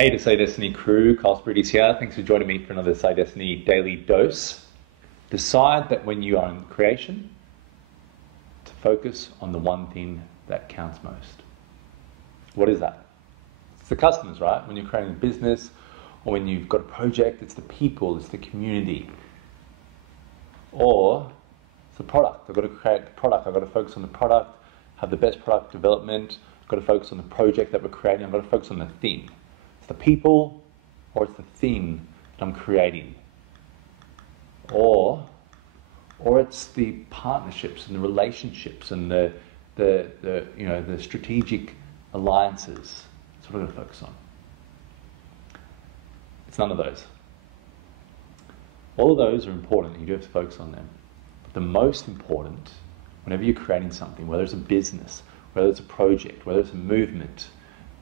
Hey, Decide Destiny crew, Carl Sprudies here. Thanks for joining me for another Decide Destiny daily dose. Decide that when you are in creation, to focus on the one thing that counts most. What is that? It's the customers, right? When you're creating a business or when you've got a project, it's the people, it's the community. Or it's the product. I've got to create the product. I've got to focus on the product, have the best product development. I've got to focus on the project that we're creating. I've got to focus on the thing. The people, or it's the thing that I'm creating, or it's the partnerships and the relationships and the strategic alliances. That's what I'm going to focus on. It's none of those. All of those are important, and you do have to focus on them. But the most important, whenever you're creating something, whether it's a business, whether it's a project, whether it's a movement,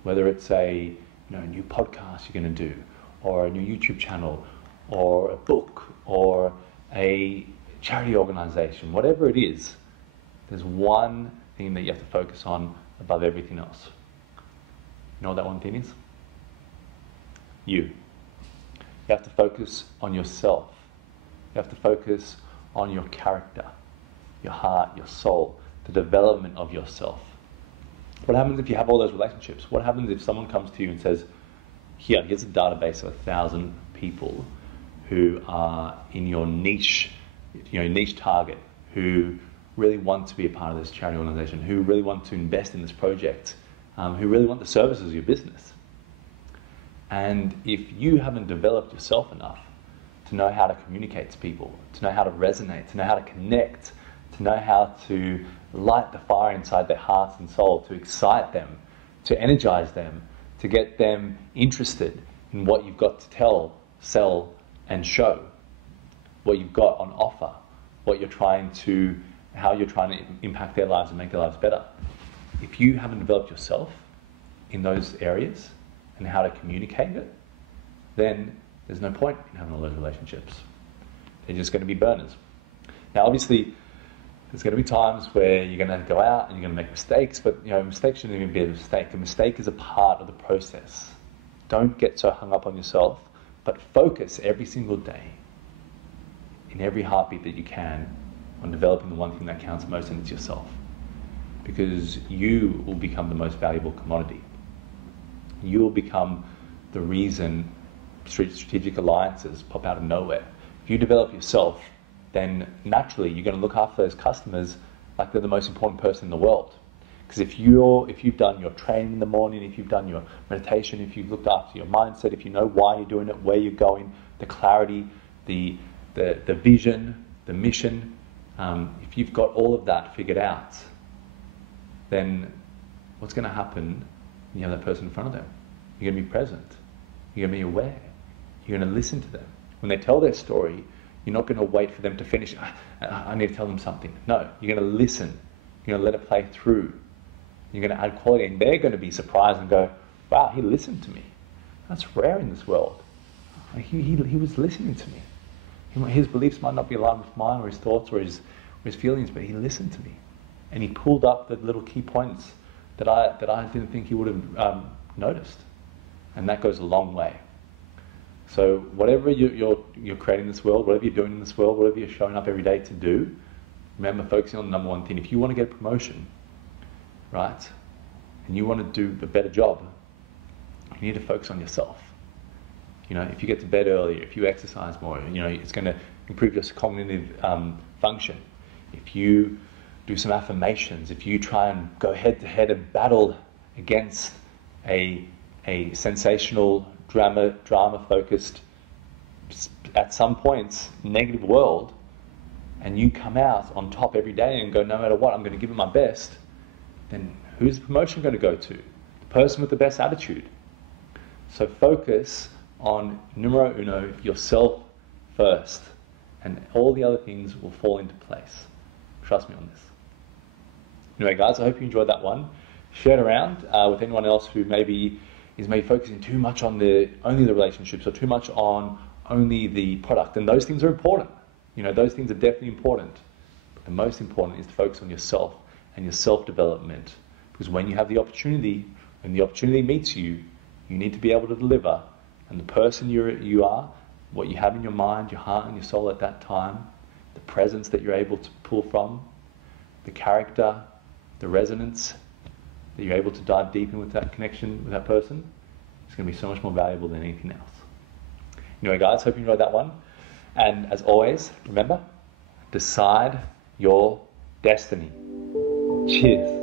whether it's a new podcast you're going to do, or a new YouTube channel, or a book, or a charity organization, whatever it is, there's one thing that you have to focus on above everything else. You know what that one thing is? You. You have to focus on yourself. You have to focus on your character, your heart, your soul, the development of yourself. What happens if you have all those relationships? What happens if someone comes to you and says, here's a database of 1,000 people who are in your niche target, who really want to be a part of this charity organization, who really want to invest in this project, who really want the services of your business. And if you haven't developed yourself enough to know how to communicate to people, to know how to resonate, to know how to connect, to know how to light the fire inside their hearts and soul, to excite them, to energize them, to get them interested in what you've got to tell, sell, and show, what you've got on offer, how you're trying to impact their lives and make their lives better. If you haven't developed yourself in those areas and how to communicate it, then there's no point in having all those relationships. They're just going to be burners. Now, obviously, there's going to be times where you're going to go out and you're going to make mistakes, but mistakes shouldn't even be a mistake. A mistake is a part of the process. Don't get so hung up on yourself, but focus every single day, in every heartbeat that you can, on developing the one thing that counts most, and it's yourself. Because you will become the most valuable commodity. You will become the reason strategic alliances pop out of nowhere. If you develop yourself, then naturally you're going to look after those customers like they're the most important person in the world. Because if you've done your training in the morning, if you've done your meditation, if you've looked after your mindset, if you know why you're doing it, where you're going, the clarity, the vision, the mission, if you've got all of that figured out, then what's going to happen when you have that person in front of them? You're going to be present. You're going to be aware. You're going to listen to them. When they tell their story, you're not going to wait for them to finish. I need to tell them something. No, you're going to listen. You're going to let it play through. You're going to add quality, and they're going to be surprised and go, wow, he listened to me. That's rare in this world. He was listening to me. His beliefs might not be aligned with mine, or his thoughts, or his feelings, but he listened to me. And he pulled up the little key points that I didn't think he would have noticed. And that goes a long way. So whatever you're creating in this world, whatever you're doing in this world, whatever you're showing up every day to do, remember focusing on the number one thing. If you want to get a promotion, right, and you want to do a better job, you need to focus on yourself. If you get to bed earlier, if you exercise more, it's going to improve your cognitive function. If you do some affirmations, if you try and go head to head and battle against a sensational, drama-focused, at some points, negative world, and you come out on top every day and go, no matter what, I'm going to give it my best, then who's the promotion going to go to? The person with the best attitude. So focus on numero uno, yourself first, and all the other things will fall into place. Trust me on this. Anyway, guys, I hope you enjoyed that one. Share it around with anyone else who is focusing too much on only the relationships, or too much on only the product. And those things are important. Those things are definitely important. But the most important is to focus on yourself and your self-development. Because when you have the opportunity, when the opportunity meets you, You need to be able to deliver. And the person you are, what you have in your mind, your heart and your soul at that time, the presence that you're able to pull from, the character, the resonance that you're able to dive deep in with that connection with that person, is going to be so much more valuable than anything else. Anyway, guys, hope you enjoyed that one. And as always, remember, decide your destiny. Cheers.